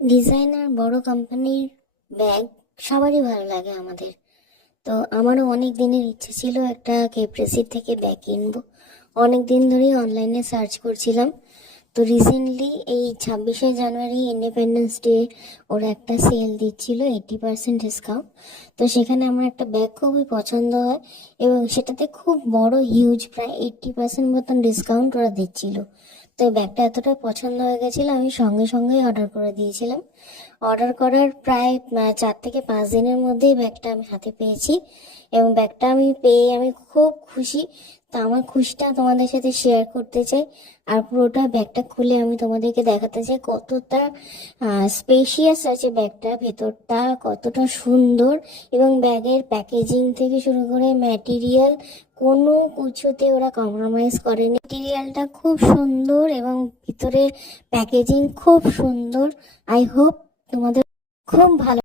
Designer বড় কোম্পানির bag সবারই ভালো লাগে আমাদের। তো আমারও অনেক দিনের ইচ্ছে ছিল একটা কেপ্রেসির থেকে ব্যাগ কিনবো। অনেক দিন ধরেই অনলাইনে সার্চ করছিলাম। তো রিসেন্টলি এই 26শে জানুয়ারি ইন্ডিপেন্ডেন্স ডে ওরা একটা সেল দিচ্ছিল 80% ডিসকাউন্ট। তো সেখানে আমার একটা ব্যাগ খুবই পছন্দ হয় এবং সেটাতে খুব বড় হিউজ প্রায় 80% মতন ডিসকাউন্ট ওরা দিচ্ছিল। তো এই ব্যাগটা এতটা পছন্দ হয়ে গেছিলো আমি সঙ্গে সঙ্গেই অর্ডার করে দিয়েছিলাম। অর্ডার করার প্রায় 4 থেকে 5 দিনের মধ্যেই ব্যাগটা আমি হাতে পেয়েছি এবং ব্যাগটা আমি পেয়ে আমি খুব খুশি। তো আমার খুশিটা তোমাদের সাথে শেয়ার করতে চাই। আর পুরোটা ব্যাগটা খুলে আমি তোমাদেরকে দেখাতে চাই কতটা স্পেশিয়াস আছে ব্যাগটা, ভেতরটা কতটা সুন্দর এবং ব্যাগের প্যাকেজিং থেকে শুরু করে ম্যাটেরিয়াল কোনো কিছুতে ওরা কম্প্রোমাইজ করেনি। ম্যাটেরিয়ালটা খুব সুন্দর এবং ভিতরের প্যাকেজিং খুব সুন্দর। আই হোপ তোমাদের খুব ভালো